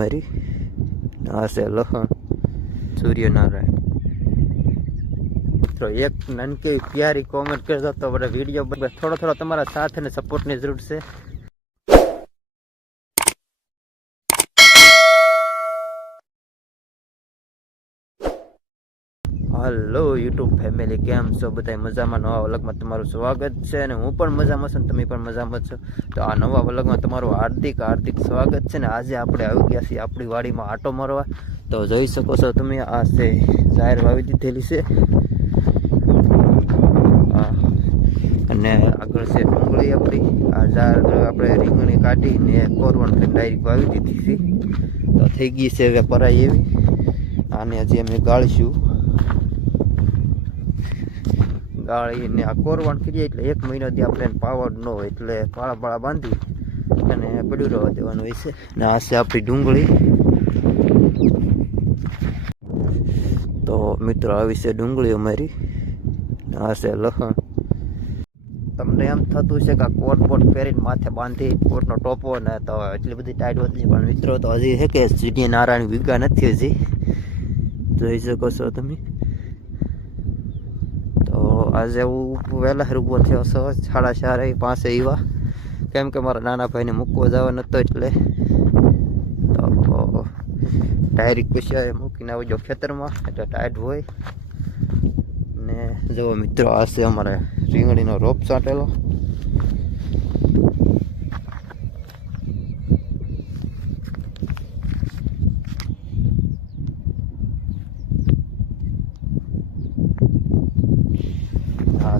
અમારી આ છે લખણ સૂર્યનારાયણ. તો એક નાનકી પ્યારી કોમેન્ટ કરજો, તો બધા વીડિયો થોડો થોડો તમારા સાથ અને સપોર્ટની જરૂર છે. હલો, યુટ્યુબ ફેમિલી, કેમ છો? બધા મજામાં? નવા વલગમાં તમારું સ્વાગત છે અને હું પણ મજામાં છું તમે પણ મજામાં છો? તો આ નવા વલગમાં તમારું હાર્દિક હાર્દિક સ્વાગત છે ને આજે આપણે આવી ગયા છીએ આપણી વાડીમાં આટો મારવા. તો જોઈ શકો છો તમે, આ છે જાહેર વાવી દીધેલી છે. અને આગળ છે ડુંગળી આપણી. આ જાહેર આપણે રીંગણી કાઢીને કોરવણ ડાયરેક્ટ વાવી દીધી છે. તો થઈ ગઈ છે હવે પરાઈ એવી. આને હજી અમે ગાળીશું. ગાળીને આ કોરવણ કરીએ એટલે એક મહિનાથી આપણે પાવડ ન હોય એટલે પાળા પાળા બાંધી અને પડ્યું રહેવા દેવાનું હોય છે. ને આ છે આપણી ડુંગળી. તો મિત્રો, આવી છે ડુંગળી અમારી. આ છે લસણ તમને એમ થતું છે કે આ કોટ બોટ પહેરીને માથે બાંધી કોટનો ટોપો ને તો એટલી બધી ટાઈટ હોતી પણ મિત્રો, તો હજી છે કે સૂર્ય નારાયણ વિગા નથી હજી. જોઈ શકો છો તમે. તો આજે હું વહેલા ઊભો થયો છો. સાડા ચાર પાસે એવા કેમ કે મારા નાના ભાઈને મૂકવો જવાનો હતો એટલે. તો ડાયરેક્ટ પછી મૂકીને આવજો ખેતરમાં. એટલે ટાયર હોય. ને જો મિત્રો, આ છે અમારે રીંગણીનો રોપ સાંટેલો.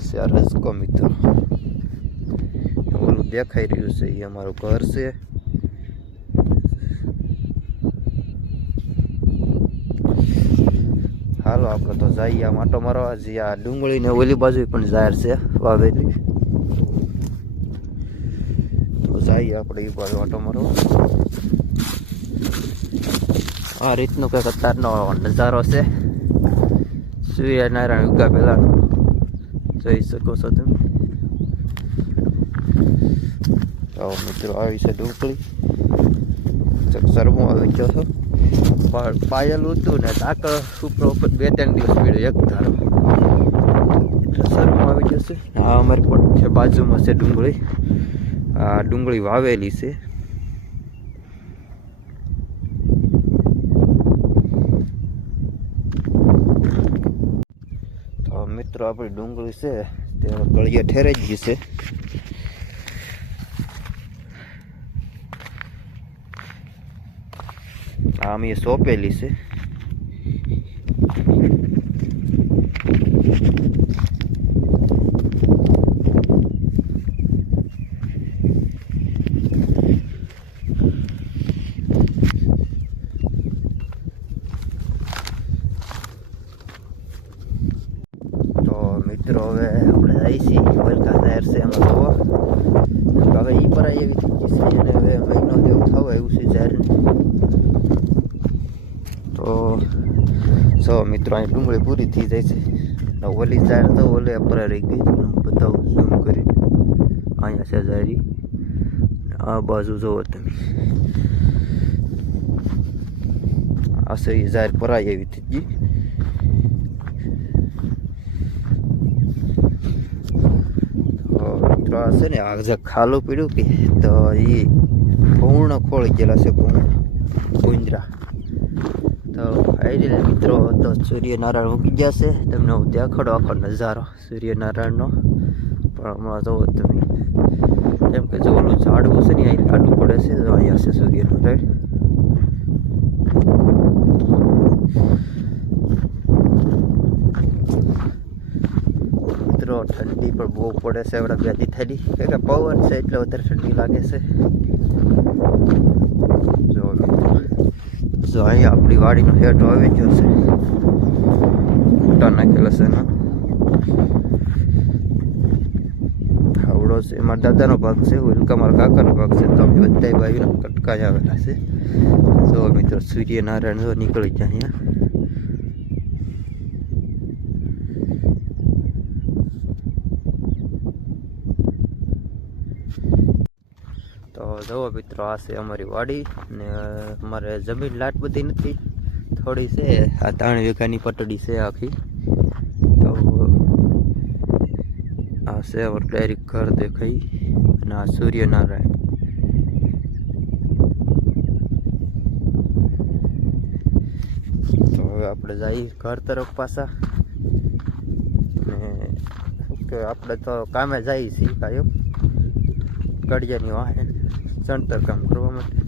આ છે રસકો મિત્રો. ઓલું દેખાઈ રહ્યું છે એ અમારું ઘર છે. હાલો, આપણે તો જઈએ આમ આટો મારવા. જઈએ આ ડુંગળી ને ઓલી બાજુ પણ જાહેર છે વાવેલી. તો જઈએ આપણે એ બાજુ આટો મારવા. આ રીતનો કંઈક અત્યારનો નજારો છે. સૂર્યનારાયણ ઉગા પહેલાનો. જોઈ શકો છો તમે તો મિત્રો આવી છે ડુંગળી સરમું આવી ગયો છો પણ પાયેલું હતું ને તાકળ ઉપર ઉપર બે ત્રણ દિવસ પીડ્યો એક ધારો એટલે સરમું આવી જશે આ અમારી છે બાજુમાં છે ડુંગળી આ ડુંગળી વાવેલી છે તો મિત્રો આપણી ડુંગળી છે તે કળિયા ઠેરાઈ જ છે. આ અમે સોંપેલી છે તો મિત્રો હવે આપણે આવી છીએ વલકા શહેર છે એમાં જોવા હવે એવી ગઈ છે. અને હવે મહિનો જેવું થવા એવું છે જાહેર તો સો મિત્રો, અહીં ડુંગળી પૂરી થઈ જાય છે. ઓલી જાહેર તો ઓલે અપરા રહી ગઈ તમને બતાવું ઝૂમ કરી અહીંયા છે જાહેરી આ બાજુ જોવો તમે. આ સહી એ પરાય એવી થઈ ગઈ તો મિત્રો આ છે ને, આ જે ખાલું પીડ્યું કે, તો એ પૂર્ણ ખોળી ગયેલા છે પૂર્ણ કુંજરા તો આઈડિયલ મિત્રો, તો સૂર્યનારાયણ ઉગી ગયા છે. તમને હું દેખાડો આખો નજારો સૂર્યનારાયણનો. પણ હમણાં જોવો તમે કેમ કે જો ઓલું ઝાડવું છે ને, અહીં લાડુ પડે છે, તો અહીંયા છે સૂર્યનારાયણ મિત્રો ઠંડી પણ બહુ પડે છે, હમણાં બે દી થયેલી કારણ કે પવન છે એટલે વધારે ઠંડી લાગે છે. જો જો અહીંયા આપણી વાડીનો હેઠ આવી ગયો છે. ફૂટા નાખેલા છે એનો આવડો છે. એમાં દાદાનો ભાગ છે ઉલકા મારા કાકાનો ભાગ છે. તો બધા ભાઈઓના કટકા જ આવેલા છે. જો મિત્રો સૂર્યનારાયણ જો નીકળી જાય અહીંયા. તો જુઓ મિત્રો, આ છે અમારી વાડી ને અમારે જમીન લાટ બધી નથી. થોડી છે, આ ત્રણ વીઘાની પટડી છે આખી. તો આ છે ડાયરેક્ટ ઘર દેખાઈ અને આ સૂર્યનારાયણ. તો હવે આપણે જઈએ ઘર તરફ પાછા. ને આપણે તો કામે જઈએ છીએ કાયમ કડિયાની વાહે ચણતર કામ કરવા માટે.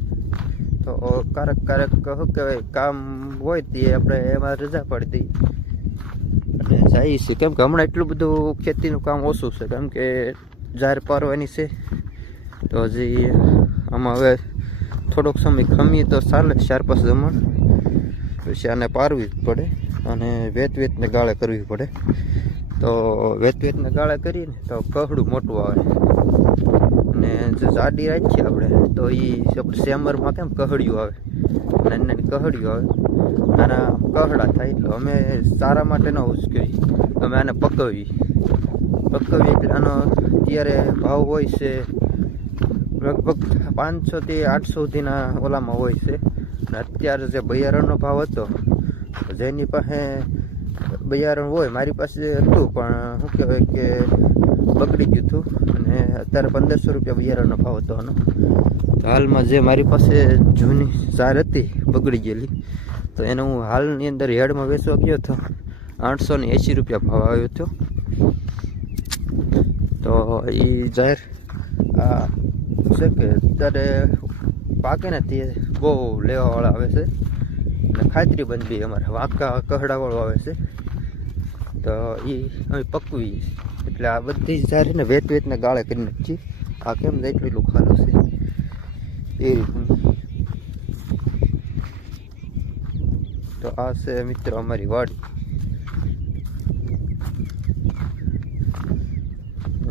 તો ક્યારેક ક્યારેક શું કહેવાય, કામ હોય તે આપણે એમાં રજા પાડી દઈએ. અને જઈએ છીએ કેમ કે હમણાં એટલું બધું ખેતીનું કામ ઓછું છે, કેમ કે જાહેર પારવાની છે. તો હજી આમાં હવે થોડોક સમય ખમીએ તો ચાલે ચાર પાંચ જમણ. પછી આને પારવી જ પડે અને વેત વેતને ગાળે કરવી પડે. તો વેત વેતને ગાળે કરીને તો કહડું મોટું આવે. અને જાડી રાખીએ આપણે, તો એ આપણે સેમરમાં કેમ કહડિયું આવે? નાની નાની કહડિયું આવે. આના કહડા થાય એટલે અમે સારા માટે ન ઉચકવી અમે આને પકવી પકવીએ એટલે આનો અત્યારે ભાવ હોય છે લગભગ પાંચસોથી આઠસો સુધીના ઓલામાં હોય છે. અને અત્યારે જે બૈયારણનો ભાવ હતો જેની પાસે બૈયારણ હોય, મારી પાસે હતું, પણ શું કહેવાય કે બગડી ગયું હતું. અને અત્યારે પંદરસો રૂપિયા બિયારણનો ભાવ હતો આનો. તો હાલમાં જે મારી પાસે જૂની સાર હતી, બગડી ગયેલી, તો એને હું હાલની અંદર હેડમાં વેચવા ગયો હતો. આઠસો ને એંસી રૂપિયા ભાવ આવ્યો હતો. તો એ જાહેર છે કે અત્યારે પાકે ને તે બહુ લેવાવાળા આવે છે. અને ખાતરી બંધ બી અમારે, વાંકા કહડાવાળો આવે છે. તો એ અમે પકવી. એટલે આ બધી જ ને વેત વેતને ગાળે કરી નાખી. આ કેમ ને એટલું એટલું છે? એ રીતનું. તો આ છે મિત્રો અમારી વાડી.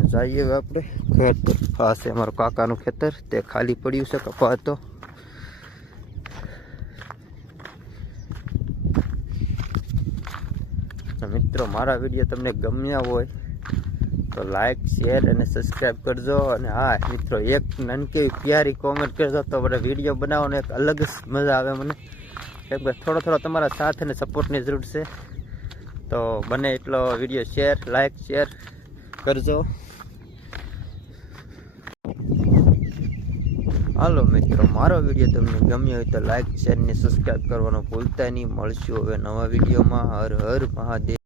જઈએ આપણે. ખેતર. આ છે અમારું કાકાનું ખેતર. તે ખાલી પડ્યું છે કપા હતો તો મિત્રો મારા વીડિયો તમને ગમ્યા હોય, તો લાઈક શેર અને સબસ્ક્રાઈબ કરજો. અને હા, મિત્રો, એક નાનકી પ્યારી કોમેન્ટ કરજો. તો મને વીડિયો બનાવવાનો એક અલગ જ મજા આવે મને. કેમ થોડો થોડો તમારા સાથ અને સપોર્ટની જરૂર છે. તો બને એટલો વીડિયો શેર લાઈક શેર કરજો. હાલો મિત્રો, મારો વીડિયો તમને ગમ્યો હોય તો લાઈક શેર ને સબસ્ક્રાઈબ કરવાનું ભૂલતા નહીં. મળશું હવે નવા વિડીયોમાં હર હર મહાદેવ.